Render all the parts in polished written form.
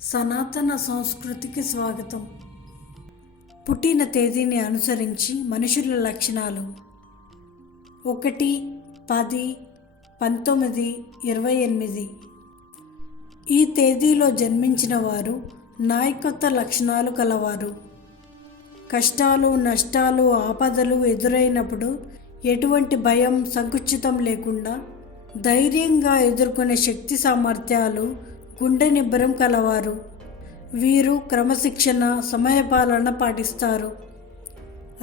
సనాతన సంస్కృతికి స్వాగతం. పుట్టిన తేదీని అనుసరించి మనుషుల లక్షణాలు 1-10-19-28. ఈ తేదీలో జన్మించిన వారు నాయకత్వ లక్షణాలు కలవారు. కష్టాలు, నష్టాలు, ఆపదలు ఎదురైనప్పుడు ఎటువంటి భయం, సంకుచితం లేకుండా ధైర్యంగా ఎదుర్కొనే శక్తి సామర్థ్యాలు, గుండె నిబ్బరం కలవారు. వీరు క్రమశిక్షణ, సమయపాలన పాటిస్తారు.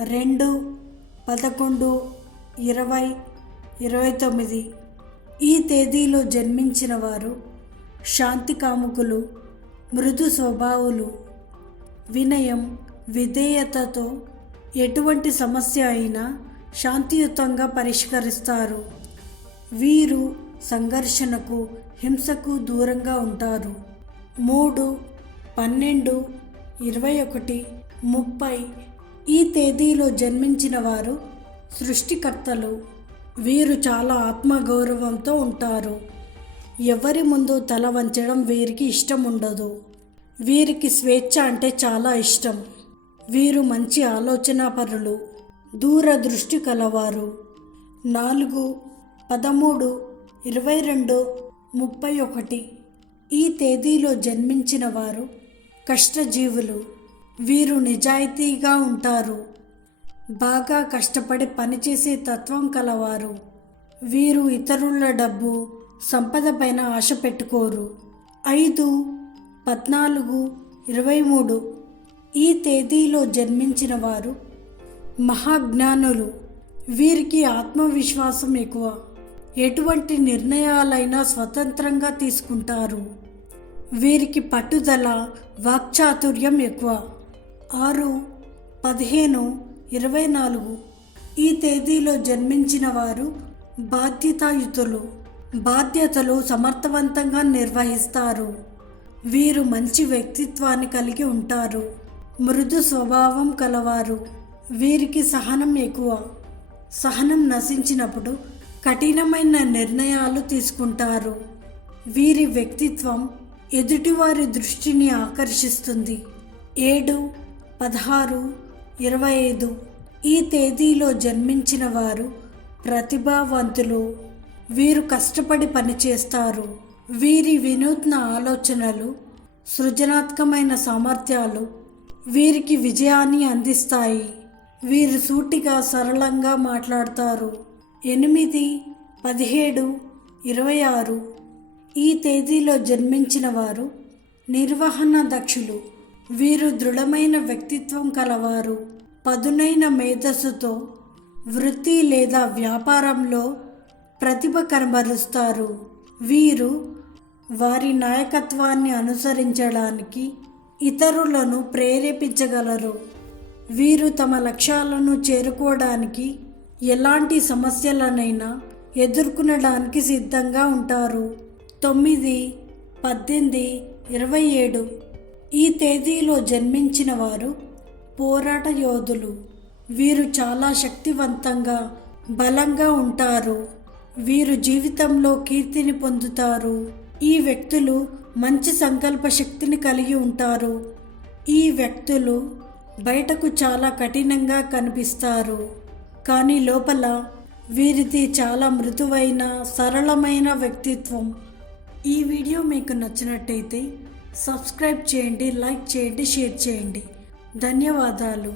2-11-20-29 ఈ తేదీలో జన్మించిన వారు శాంతి కాముకులు, మృదు స్వభావులు, వినయం, విధేయతతో ఎటువంటి సమస్య అయినా శాంతియుతంగా పరిష్కరిస్తారు. వీరు సంఘర్షణకు, హింసకు దూరంగా ఉంటారు. 3-12-21-30 ఈ తేదీలో జన్మించిన వారు సృష్టికర్తలు. వీరు చాలా ఆత్మగౌరవంతో ఉంటారు. ఎవరి ముందు తల వంచడం వీరికి ఇష్టం ఉండదు. వీరికి స్వేచ్ఛ అంటే చాలా ఇష్టం. వీరు మంచి ఆలోచనాపరులు, దూరదృష్టి కలవారు. 4-13-22-31 ఈ తేదీలో జన్మించిన వారు కష్టజీవులు. వీరు నిజాయితీగా ఉంటారు. బాగా కష్టపడి పనిచేసే తత్వం కలవారు. వీరు ఇతరుల డబ్బు, సంపద పైన ఆశ పెట్టుకోరు. 5-14-23 ఈ తేదీలో జన్మించిన వారు మహాజ్ఞానులు. వీరికి ఆత్మవిశ్వాసం ఎక్కువ. ఎటువంటి నిర్ణయాలైనా స్వతంత్రంగా తీసుకుంటారు. వీరికి పట్టుదల, వాక్చాతుర్యం ఎక్కువ. 6-15-24 ఈ తేదీలో జన్మించిన వారు బాధ్యతాయుతులు. బాధ్యతలు సమర్థవంతంగా నిర్వహిస్తారు. వీరు మంచి వ్యక్తిత్వాన్ని కలిగి ఉంటారు. మృదు స్వభావం కలవారు. వీరికి సహనం ఎక్కువ. సహనం నశించినప్పుడు కఠినమైన నిర్ణయాలు తీసుకుంటారు. వీరి వ్యక్తిత్వం ఎదుటివారి దృష్టిని ఆకర్షిస్తుంది. 7-16-25 ఈ తేదీలో జన్మించిన వారు ప్రతిభావంతులు. వీరు కష్టపడి పనిచేస్తారు. వీరి వినూత్న ఆలోచనలు, సృజనాత్మకమైన సామర్థ్యాలు వీరికి విజయాన్ని అందిస్తాయి. వీరు సూటిగా, సరళంగా మాట్లాడతారు. 8-17-26 ఈ తేదీలో జన్మించిన వారు నిర్వహణ దక్షులు. వీరు దృఢమైన వ్యక్తిత్వం కలవారు. పదునైన మేధస్సుతో వృత్తి లేదా వ్యాపారంలో ప్రతిభ కనబరుస్తారు. వీరు వారి నాయకత్వాన్ని అనుసరించడానికి ఇతరులను ప్రేరేపించగలరు. వీరు తమ లక్ష్యాలను చేరుకోవడానికి ఎలాంటి సమస్యలనైనా ఎదుర్కొనడానికి సిద్ధంగా ఉంటారు. 9-18-27 ఈ తేదీలో జన్మించిన వారు పోరాట యోధులు. వీరు చాలా శక్తివంతంగా, బలంగా ఉంటారు. వీరు జీవితంలో కీర్తిని పొందుతారు. ఈ వ్యక్తులు మంచి సంకల్ప శక్తిని కలిగి ఉంటారు. ఈ వ్యక్తులు బయటకు చాలా కఠినంగా కనిపిస్తారు, కానీ లోపల వీరిది చాలా మృదువైన, సరళమైన వ్యక్తిత్వం. ఈ వీడియో మీకు నచ్చినట్టయితే సబ్స్క్రైబ్ చేయండి, లైక్ చేయండి, షేర్ చేయండి. ధన్యవాదాలు.